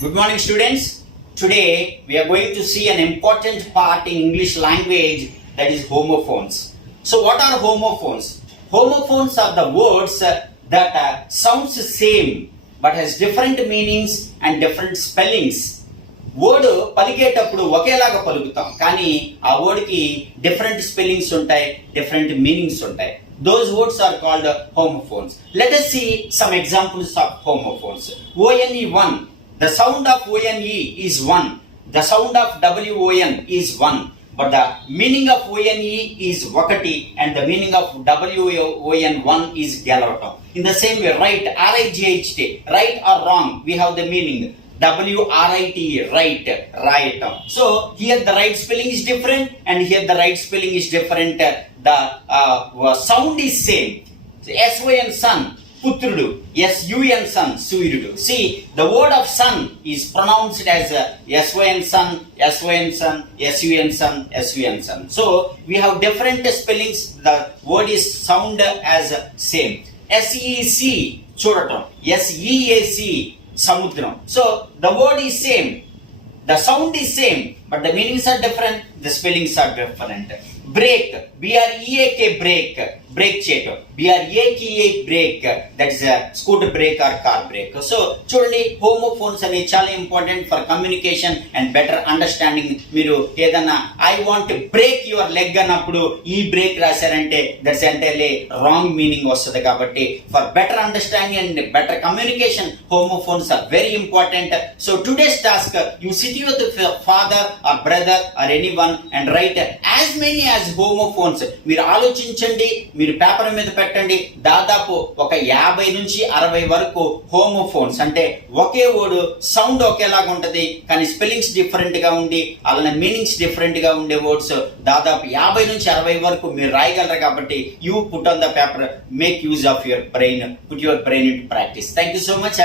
Good morning, students. Today we are going to see an important part in English language, that is homophones. So what are homophones? Homophones are the words that sounds the same but has different meanings and different spellings. Word పలికేటప్పుడు ఒకేలాగా పలుకుతాం, కానీ ఆ వర్డ్కి different spellings ఉంటాయి, different meanings ఉంటాయి. Those words are called homophones. Let us see some examples of homophones. ONE1. The sound of ONE is one. The sound of WON is one. But the meaning of ONE is wakati and the meaning of WON1 is galarotam. In the same way, right, RIGHT, right or wrong, we have the meaning. WRIT, right, right. So here the right spelling is different and here the right spelling is different. The sound is same. SYN son, putrudu. SUN son, suirudu. See, the word of son is pronounced as SYN son, SYN son, SUN son, SUN son. So we have different spellings. The word is sound as same. SEC, చూడటం. SEAC, samudram. So the word is same, the sound is same, but the meanings are different, the spellings are different. Brake, BREAK, brake, brake చేయటం. BRAKE, brake, that is a scooter brake or car brake. So చూడండి, homophones అనేవి చాలా important for communication and better understanding. మీరు ఏదన్నా I want break your leg అన్నప్పుడు ఈ బ్రేక్ రాశారంటే that's entirely wrong meaning వస్తుంది. కాబట్టి for better understanding and better communication, homophones are very important. So today's task, you sit with your father or brother or anyone and write as many as homophones. మీరు ఆలోచించండి, మీరు పేపర్ మీద పెట్టండి. దాదాపు ఒక 50 నుంచి 60 వరకు హోమోఫోన్స్, అంటే ఒకే వర్డ్ సౌండ్ ఒకేలాగా ఉంటది కానీ స్పెల్లింగ్స్ డిఫరెంట్ గా ఉండి అలానే మీనింగ్స్ డిఫరెంట్ గా ఉండే వర్డ్స్ దాదాపు 50 నుంచి 60 వరకు మీరు రాయగలరు. కాబట్టి you put on the paper, make use of your brain, put your brain in practice. Thank you so much.